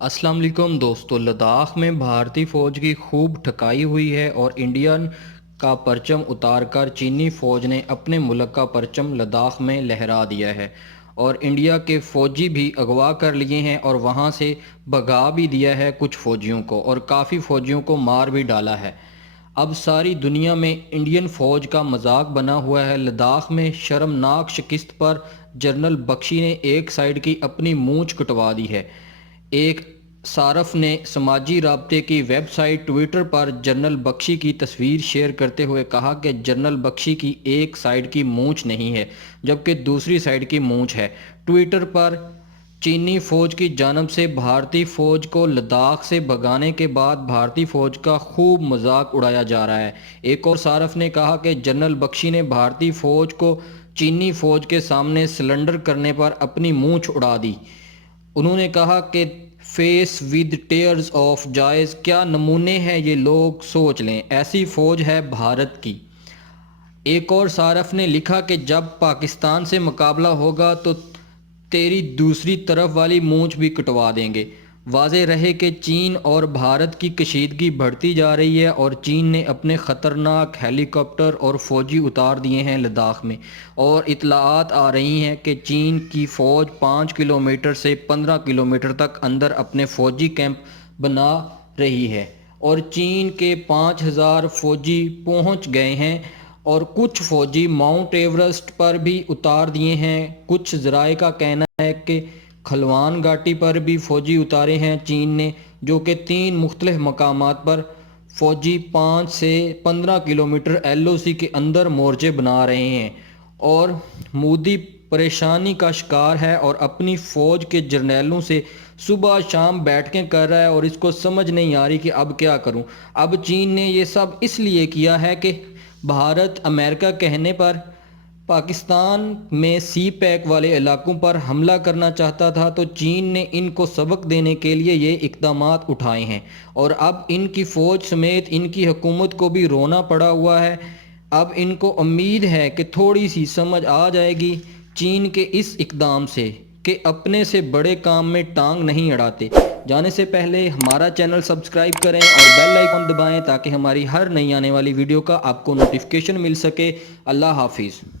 अस्सलाम वालेकुम दोस्तों। लद्दाख में भारतीय फ़ौज की खूब ठकाई हुई है और इंडियन का परचम उतारकर चीनी फ़ौज ने अपने मुल्क का परचम लद्दाख में लहरा दिया है और इंडिया के फ़ौजी भी अगवा कर लिए हैं और वहां से भगा भी दिया है कुछ फ़ौजियों को और काफ़ी फ़ौजियों को मार भी डाला है। अब सारी दुनिया में इंडियन फ़ौज का मजाक बना हुआ है। लद्दाख में शर्मनाक शिकस्त पर जनरल बख्शी ने एक साइड की अपनी मूंछ कटवा दी है। एक सारफ ने समाजी राब्ते की वेबसाइट ट्विटर पर जनरल बख्शी की तस्वीर शेयर करते हुए कहा कि जनरल बख्शी की एक साइड की मूंछ नहीं है जबकि दूसरी साइड की मूंछ है। ट्विटर पर चीनी फ़ौज की जानब से भारतीय फ़ौज को लद्दाख से भगाने के बाद भारतीय फ़ौज का खूब मजाक उड़ाया जा रहा है। एक और सारफ ने कहा कि जनरल बख्शी ने भारतीय फ़ौज को चीनी फ़ौज के सामने सरेंडर करने पर अपनी मूंछ उड़ा दी। उन्होंने कहा कि face with tears of joys, क्या नमूने हैं ये लोग, सोच लें, ऐसी फ़ौज है भारत की। एक और सारफ ने लिखा कि जब पाकिस्तान से मुकाबला होगा तो तेरी दूसरी तरफ वाली मूंछ भी कटवा देंगे। वाज़ेह रहे कि चीन और भारत की कशीदगी बढ़ती जा रही है और चीन ने अपने ख़तरनाक हेलीकॉप्टर और फ़ौजी उतार दिए हैं लद्दाख में और इत्तलाआत आ रही हैं कि चीन की फ़ौज 5 किलोमीटर से 15 किलोमीटर तक अंदर अपने फ़ौजी कैंप बना रही है और चीन के 5,000 फ़ौजी पहुंच गए हैं और कुछ फ़ौजी माउंट एवरेस्ट पर भी उतार दिए हैं। कुछ ज़राए का कहना है कि खलवान घाटी पर भी फ़ौजी उतारे हैं चीन ने, जो कि 3 मुख्तलिफ मकामात पर फ़ौजी 5 से 15 किलोमीटर LOC के अंदर मोर्चे बना रहे हैं और मोदी परेशानी का शिकार है और अपनी फ़ौज के जर्नैलों से सुबह शाम बैठकें कर रहा है और इसको समझ नहीं आ रही कि अब क्या करूं। अब चीन ने ये सब इसलिए किया है कि भारत अमेरिका कहने पर पाकिस्तान में सी पैक वाले इलाकों पर हमला करना चाहता था, तो चीन ने इनको सबक देने के लिए ये इक़दामात उठाए हैं और अब इनकी फ़ौज समेत इनकी हुकूमत को भी रोना पड़ा हुआ है। अब इनको उम्मीद है कि थोड़ी सी समझ आ जाएगी चीन के इस इक़दाम से कि अपने से बड़े काम में टांग नहीं अड़ाते। जाने से पहले हमारा चैनल सब्सक्राइब करें और बेल आइकन दबाएं ताकि हमारी हर नई आने वाली वीडियो का आपको नोटिफिकेशन मिल सके। अल्लाह हाफिज़।